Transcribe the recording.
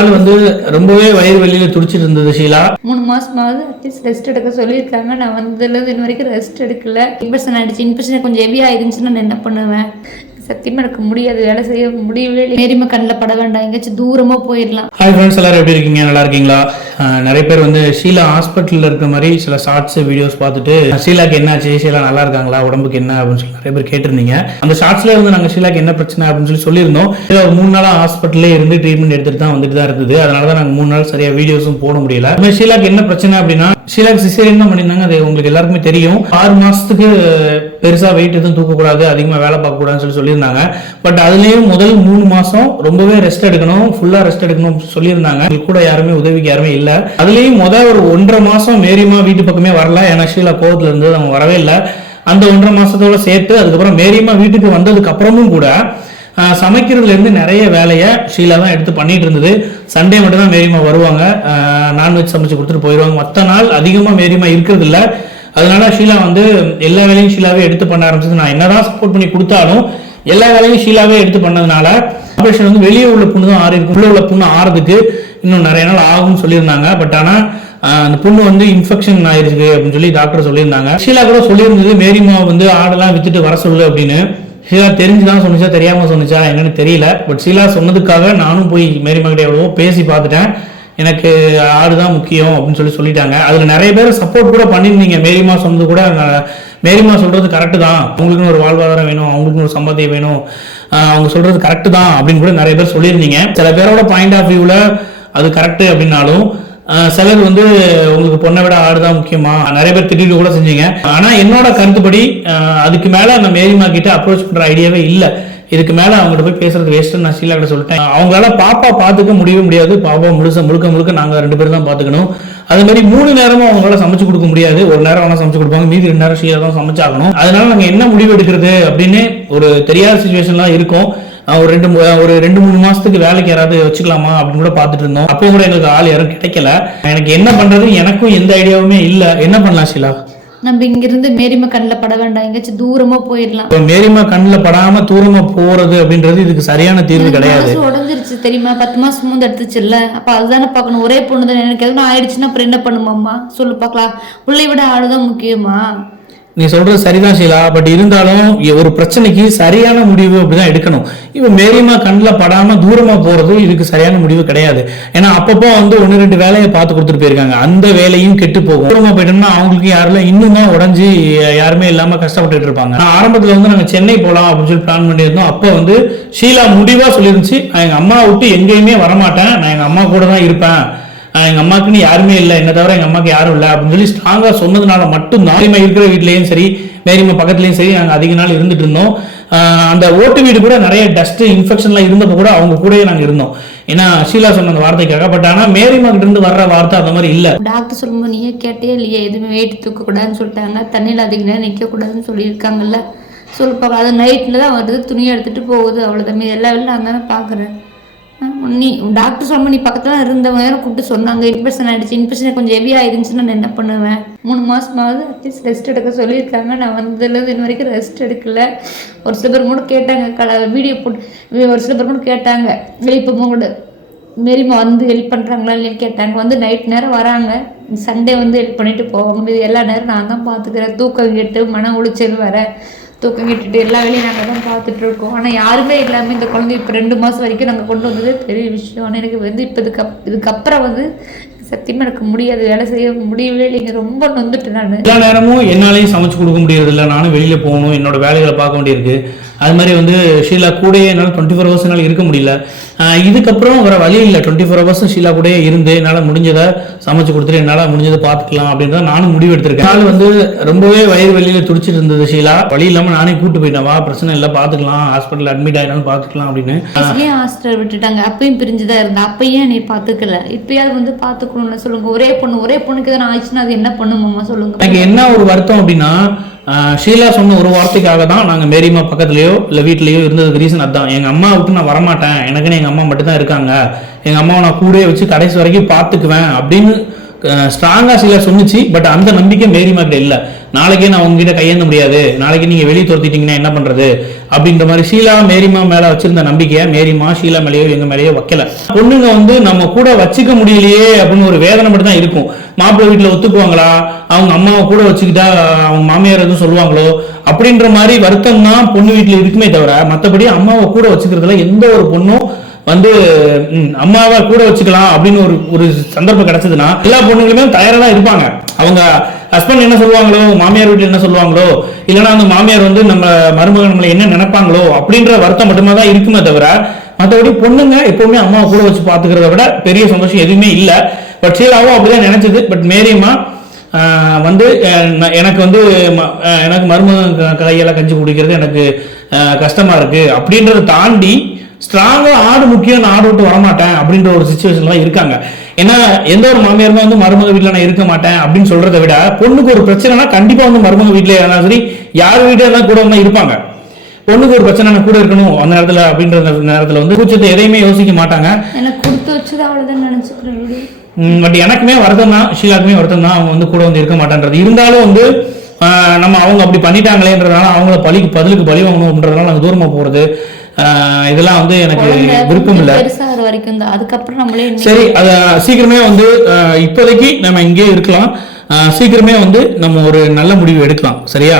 கால் வந்து ரொம்பவே வயிறு வெளியில துடிச்சிட்டு இருந்தது ஷீலா. 3 மாசமாவது அட்லீஸ்ட் ரெஸ்ட் எடுக்க சொல்லியிருக்காங்க. நான் வந்ததுலேருந்து இன்ன வரைக்கும் ரெஸ்ட் எடுக்கல. இன்ஃபெக்ஷன் ஆயிடுச்சு. இன்ஃபெக்ஷன் கொஞ்சம் ஹெவியா ஆயிருந்துச்சுன்னா நான் என்ன பண்ணுவேன்? சத்தியமா எனக்கு முடியாது, வேலை செய்ய முடியவே இல்லை. மேரிமா கண்ணில் பட வேண்டாம், எங்கேயாச்சும் தூரமா போயிடலாம். ஹாய் ஃப்ரெண்ட்ஸ், எல்லாரும் எப்படி இருக்கீங்க? நல்லா இருக்கீங்களா? நிறைய பேர் வந்து ஷீலா ஹாஸ்பிட்டலில் இருக்க மாதிரி சில ஷார்ட்ஸ் வீடியோஸ் பார்த்துட்டு ஷீலாக்கு என்னாச்சு, ஷீலா நல்லா இருக்காங்களா, உடம்புக்கு என்ன அப்படின்னு சொல்லி நிறைய பேர் கேட்டிருந்தீங்க. அந்த ஷார்ட்ஸ்ல வந்து நாங்கள் ஷீலாக்கு என்ன பிரச்சனை அப்படின்னு சொல்லியிருந்தோம். ஒரு 3 நாளா ஹாஸ்பிட்டலே இருந்து ட்ரீட்மெண்ட் எடுத்துட்டு தான் வந்துட்டு தான் இருந்தது. அதனால தான் நாங்கள் 3 நாள் சரியா வீடியோஸும் போட முடியல. ஷீலாக்கு என்ன பிரச்சனை அப்படின்னா, ஷீலாக்கு சிசேரியன் தான் பண்ணியிருந்தாங்க. அது உங்களுக்கு எல்லாருக்குமே தெரியும். 6 மாசத்துக்கு பெருசா வெயிட் எதுவும் தூக்கக்கூடாது, அதிகமா வேலை பார்க்க கூடாதுன்னு சொல்லியிருந்தாங்க. பட் அதுலயும் முதல் 3 மாசம் ரொம்பவே ரெஸ்ட் எடுக்கணும், ஃபுல்லா ரெஸ்ட் எடுக்கணும் சொல்லியிருந்தாங்க. கூட யாருமே உதவிக்கு யாருமே இல்ல. அதுலயும் முதல் ஒரு 1.5 மாசம் மேரிமா வீட்டு பக்கமே வரல. ஏன்னா ஷீலா கோவத்துல இருந்து அவங்க வரவே இல்லை. அந்த 1.5 மாசத்தோட சேர்த்து அதுக்கப்புறம் மேரிமா வீட்டுக்கு வந்ததுக்கு அப்புறமும் கூட சமைக்கிறதுல இருந்து நிறைய வேலையை ஷீலா தான் எடுத்து பண்ணிட்டு இருந்தது. சண்டே மட்டும் தான் மேரிமா வருவாங்க, நான்வெஜ் சமைச்சு கொடுத்துட்டு போயிடுவாங்க. மற்ற நாள் அதிகமா மேரிமா இருக்கிறது இல்லை. அதனால ஷீலா வந்து எல்லா வேலையும் ஷீலாவே எடுத்து பண்ண ஆரம்பிச்சது. நான் என்னதான் சப்போர்ட் பண்ணி கொடுத்தாலும் எல்லா வேலையும் ஷீலாவே எடுத்து பண்ணதுனால ஆபரேஷன் வந்து வெளியே உள்ள புண்ணு தான் ஆறிருக்கு. உள்ள உள்ள புண்ணு ஆறதுக்கு இன்னும் நிறைய நாள் ஆகும்னு சொல்லியிருந்தாங்க. பட் ஆனா அந்த புண்ணு வந்து இன்ஃபெக்ஷன் ஆயிருக்கு அப்படின்னு சொல்லி டாக்டர் சொல்லியிருந்தாங்க. ஷீலா கூட சொல்லியிருந்தது மேரிமா வந்து ஆடெல்லாம் வித்துட்டு வர சொல்லு அப்படின்னு. ஷீலா தெரிஞ்சுதான் சொன்னிச்சா தெரியாம சொன்னிச்சா என்னன்னு தெரியல. பட் ஷீலா சொன்னதுக்காக நானும் போய் மேரிமா கிட்ட எவ்வளவோ பேசி பார்த்துட்டேன். எனக்கு ஆடுதான் முக்கியம் அப்படின்னு சொல்லிட்டாங்க. அதுல நிறைய பேர் சப்போர்ட் கூட பண்ணியிருந்தீங்க. மேரிமா சொன்னது கூட, மேரிமா சொல்றது கரெக்டு தான், அவங்களுக்குன்னு ஒரு வாழ்வாதாரம் வேணும், அவங்களுக்குன்னு ஒரு சம்பாத்தியம் வேணும், அவங்க சொல்றது கரெக்டு தான் அப்படின்னு கூட நிறைய பேர் சொல்லியிருந்தீங்க. சில பேரோட பாயிண்ட் ஆஃப் வியூல அது கரெக்ட் அப்படின்னாலும் சிலர் வந்து உங்களுக்கு பொண்ணை விட ஆடுதான் முக்கியமா நிறைய பேர் திட்டிட்டு கூட செஞ்சீங்க. ஆனா என்னோட கருத்துப்படி அதுக்கு மேல நான் மேரிமா கிட்ட அப்ரோச் பண்ற ஐடியாவே இல்லை. இதுக்கு மேல அவங்ககிட்ட போய் பேசுறது வேஸ்ட் நான் ஷீலா கிட்ட சொல்லிட்டேன். அவங்களால பாப்பா பாத்துக்க முடியவே முடியாது. பாப்பா முழுக்க நாங்க 2 பேரும் தான் பாத்துக்கணும். அது மாதிரி 3 நேரமும் அவங்களால சமைச்சு கொடுக்க முடியாது. ஒரு நேரம் வேணா சமைச்சு கொடுப்பாங்க, மீதி 2 நேரம் ஷீலா தான் சமைச்சாகணும். அதனால நாங்க என்ன முடிவு எடுக்கிறது அப்படின்னு ஒரு தெரியாத சிச்சுவேஷன்லாம் இருக்கும். ஒரு 2-3 மாசத்துக்கு வேலைக்கு யாராவது வச்சுக்கலாமா அப்படின்னு கூட பாத்துட்டு இருந்தோம். அப்போ கூட எங்களுக்கு ஆள் யாரும் கிடைக்கல. எனக்கு என்ன பண்றது, எனக்கும் எந்த ஐடியாவுமே இல்ல. என்ன பண்ணலாம் ஷீலா? நம்ம இங்கிருந்து மேரிமா கண்ணில் பட வேண்டாம், எங்கேயாச்சும் தூரமா போயிடலாம். மேரிமா கண்ணில் படாம தூரமா போறது அப்படின்றது இதுக்கு சரியான தீர்வு கிடையாது. உடஞ்சிருச்சு தெரியுமா? 10 மாசம் முந்தை எடுத்துச்சுல்ல. அப்ப அதுதானே பார்க்கணும். ஒரே பொண்ணு தானே. எனக்கு எதுவும் ஆயிடுச்சுன்னா அப்புறம் என்ன பண்ணுமாம்மா சொல்லு பார்க்கலாம். பிள்ளை விட ஆளுதான் முக்கியமா? நீ சொல்றது சரிதான் ஷீலா. பட் இருந்தாலும் ஒரு பிரச்சனைக்கு சரியான முடிவு அப்படிதான் எடுக்கணும். இப்ப மேரிமா கண்ணில் படாம தூரமா போறது இதுக்கு சரியான முடிவு கிடையாது. ஏன்னா அப்பப்போ வந்து 1-2 வேலையை பார்த்து கொடுத்துட்டு போயிருக்காங்க. அந்த வேலையும் கெட்டு போகும். தூரமா போயிட்டோம்னா அவங்களுக்கு யாரெல்லாம் இன்னும் தான் உடஞ்சி யாருமே இல்லாம கஷ்டப்பட்டு இருப்பாங்க. ஆரம்பத்துல வந்து நாங்க சென்னை போலாம் அப்படின்னு சொல்லி பிளான் பண்ணியிருந்தோம். அப்போ வந்து ஷீலா முடிவா சொல்லிருந்துச்சு, நான் எங்க அம்மா விட்டு எங்கேயுமே வரமாட்டேன், நான் எங்க அம்மா கூட தான் இருப்பேன், எங்க அம்மாக்குன்னு யாருமே இல்லை, என்ன தவிர எங்க அம்மாக்கு யாரும் இல்லை அப்படின்னு சொல்லி ஸ்ட்ராங்கா சொன்னதுனால மட்டும்தான் மேரிமா இருக்கிற வீட்லயும் சரி, மேரிமா பக்கத்துலயும் சரி நாங்க அதிக நாள் இருந்துட்டு இருந்தோம். அந்த ஓட்டு வீடு கூட நிறைய டஸ்ட் இன்ஃபெக்ஷன்லாம் இருந்தப்போ கூட அவங்க கூடயே நாங்க இருந்தோம். ஏன்னா ஷீலா சொன்ன அந்த வார்த்தைக்காக. பட் ஆனா மேரிமா கிட்ட இருந்து வர்ற வார்த்தை அந்த மாதிரி இல்ல. டாக்டர் சொல்லும்போது நீயே கேட்டே இல்லையே, எதுவுமே வெயிட் தூக்க கூடாதுன்னு சொல்லிட்டாங்க, தண்ணியில் அதிக நேரம் நிக்க கூடாதுன்னு சொல்லியிருக்காங்கல்ல. சொல்லுப்பா, அது நைட்ல தான் வருது, துணியை எடுத்துட்டு போகுது, அவ்வளவுதான். எல்லா வேலையும் நான் தானே பாக்குறேன். நீ டாக்டர் சொன்ன, நீ பக்கத்துல இருந்தவங்க நேரம் கூப்பிட்டு சொன்னாங்க இன்ஃபெக்ஷன் ஆயிடுச்சு, இன்ஃபெக்ஷன் கொஞ்சம் ஹெவியா ஆயிருந்துச்சுன்னா நான் என்ன பண்ணுவேன்? 3 மாசமாவது அட்லீஸ்ட் ரெஸ்ட் எடுக்க சொல்லியிருக்காங்க. நான் வந்ததுலேருந்து இன்ன வரைக்கும் ரெஸ்ட் எடுக்கல. ஒரு சில பேர் கூட கேட்டாங்க, வீடியோ போட்டு ஒரு சில பேர் கூட கேட்டாங்க, இப்போ கூட மேரிமா வந்து ஹெல்ப் பண்ணுறாங்களா இல்லைன்னு கேட்டாங்க. வந்து நைட் நேரம் வராங்க, சண்டே வந்து ஹெல்ப் பண்ணிட்டு போவாங்க. இது எல்லா நேரம் நான் தான் பார்த்துக்கிறேன். தூக்கம் கெட்டு மன உளைச்சல் வர, தூக்கம் கெட்டுட்டு எல்லா வேலையும் நாங்கள் தான் பார்த்துட்டு இருக்கோம். ஆனால் யாருமே இல்லாமல் இந்த குழந்தை இப்போ 2 மாதம் வரைக்கும் நாங்கள் கொண்டு வந்ததே பெரிய விஷயம். ஆனால் எனக்கு வந்து இப்போ இதுக்கப்புறம் வந்து சத்தியமாக எனக்கு முடியாது, வேலை செய்ய முடியவே இல்லைங்க. ரொம்ப நொந்துட்டு நான் எல்லா நேரமும் என்னாலையும் சமைச்சு கொடுக்க முடியாது இல்லை, நானும் வெளியில போகணும், என்னோட வேலைகளை பார்க்க வேண்டியிருக்கு. அது மாதிரி வந்து ஷீலா கூடயே என்னால் 24 hours என்னால் இருக்க முடியல. இதுக்கப்புறம் வர வழி இல்லை. 24 hours ஷீலா கூடயே இருந்து என்னால் முடிஞ்சதை சமைச்சு கொடுத்துட்டு என்னால் முடிஞ்சதை பார்த்துக்கலாம் அப்படின்றத நானும் முடிவு எடுத்திருக்கேன். நாள் வந்து ரொம்பவே வயிறு வெளியில துடிச்சிட்டு இருந்தது ஷீலா. வழி இல்லாமல் நானே கூப்பிட்டு போயிட்டேன், வா பிரச்சனை இல்லை பார்த்துக்கலாம், ஹாஸ்பிட்டல் அட்மிட் ஆகினாலும் பார்த்துக்கலாம் அப்படின்னு. ஏன் ஹாஸ்பிட்டல் விட்டுட்டாங்க? அப்பயும் பிரிஞ்சுதான் இருந்தா, அப்பயும் நீ பார்த்துக்கல, இப்பயாவது வந்து பார்த்துக்கணும்னு சொல்லுங்க. ஒரே பொண்ணுக்கு எதனா ஆயிடுச்சுன்னா அது என்ன பண்ணுமாமா சொல்லுங்க. எனக்கு என்ன ஒரு வருத்தம் அப்படின்னா, ஷீலா சொன்ன ஒரு வார்த்தைக்காக தான் நாங்கள் மேரிமா பக்கத்துலையோ இல்லை வீட்லையோ இருந்ததுக்கு ரீசன் அதுதான். எங்கள் அம்மா விட்டு நான் வரமாட்டேன், எனக்குன்னு எங்கள் அம்மா மட்டும் தான் இருக்காங்க, எங்கள் அம்மாவை நான் கூடயே வச்சு கடைசி வரைக்கும் பார்த்துக்குவேன் அப்படின்னு ஸ்ட்ராங்கா ஷீலா சொன்னிச்சு. பட் அந்த நம்பிக்கை மேரிமா கிட்ட இல்லை. நாளைக்கே நான் உங்ககிட்ட கையேந்த முடியாது, நாளைக்கு நீங்க வெளியே துரத்திட்டீங்கன்னா என்ன பண்றது அப்படின்ற மாதிரி ஷீலா மேரிமா மேல வச்சிருந்த நம்பிக்கையை மேரிமா ஷீலா மேலேயோ எங்க மேலேயோ வைக்கல. பொண்ணுங்க வந்து நம்ம கூட வச்சுக்க முடியலையே அப்படின்னு ஒரு வேதனை மட்டும் தான் இருக்கும். மாப்பிள்ளை வீட்டுல ஒத்துக்குவாங்களா, அவங்க அம்மாவை கூட வச்சுக்கிட்டா அவங்க மாமியார் எதுவும் சொல்லுவாங்களோ அப்படின்ற மாதிரி வருத்தம் தான் பொண்ணு வீட்டுல இருக்குமே தவிர, மற்றபடி அம்மாவை கூட வச்சுக்கிறதுல எந்த ஒரு பொண்ணும் வந்து அம்மாவை கூட வச்சுக்கலாம் அப்படின்னு ஒரு சந்தர்ப்பம் கிடைச்சதுன்னா எல்லா பொண்ணுங்களுமே தயாரா தான் இருப்பாங்க. அவங்க ஹஸ்பண்ட் என்ன சொல்லுவாங்களோ, மாமியார் வீட்டில் என்ன சொல்லுவாங்களோ, இல்லைன்னா அந்த மாமியார் வந்து நம்ம மருமகன் நம்மளை என்ன நினைப்பாங்களோ அப்படின்ற வருத்தம் மட்டுமே தான் இருக்குமே தவிர, மற்றபடி பொண்ணுங்க எப்பவுமே அம்மாவை கூட வச்சு பாத்துக்கிறத விட பெரிய சந்தோஷம் எதுவுமே இல்லை. பட் ஷீலாவும் அப்படிதான் நினைச்சது. பட் மேரியம்மா வந்து எனக்கு வந்து எனக்கு மருமகன் கையெல்லாம் கஞ்சி குடிக்கிறது எனக்கு கஷ்டமா இருக்கு அப்படின்றத தாண்டி ஸ்ட்ராங்கா ஆடு முக்கியம், நான் ஆடு விட்டு வரமாட்டேன் அப்படின்ற ஒரு சிச்சுவேஷன்ல இருக்காங்க. ஏன்னா எந்த ஒரு மாமியாருமே வந்து மருமக வீட்டுல நான் இருக்க மாட்டேன் அப்படின்னு சொல்றதை விட, பொண்ணுக்கு ஒரு பிரச்சனைனா கண்டிப்பா வந்து மருமக வீட்டுல இருந்தாலும் சரி யார் வீட்டுல இருந்தா கூட வந்து இருப்பாங்க. பொண்ணுக்கு ஒரு பிரச்சனை கூட இருக்கணும் அந்த நேரத்துல அப்படின்ற நேரத்துல வந்து கூச்சத்தை எதையுமே யோசிக்க மாட்டாங்க. எனக்கு கொடுத்து வச்சது அவ்வளவுதான் நினைச்சுக்கிறேன். பட் எனக்குமே வருத்தம் தான், ஷீலாக்குமே வருத்தம் தான் அவங்க வந்து கூட வந்து இருக்க மாட்டேன்றது. இருந்தாலும் வந்து நம்ம அவங்க அப்படி பண்ணிட்டாங்களேன்றதுனால அவங்கள பதிலுக்கு பழி வாங்கணும் அப்படின்றதுனால நாங்கள் தூரமா போறது இதெல்லாம் வந்து எனக்கு விருப்பம் இல்லை. சரி, அத சீக்கிரமே வந்து இப்போதைக்கு நம்ம இங்கே இருக்கலாம், சீக்கிரமே வந்து நம்ம ஒரு நல்ல முடிவு எடுக்கலாம். சரியா?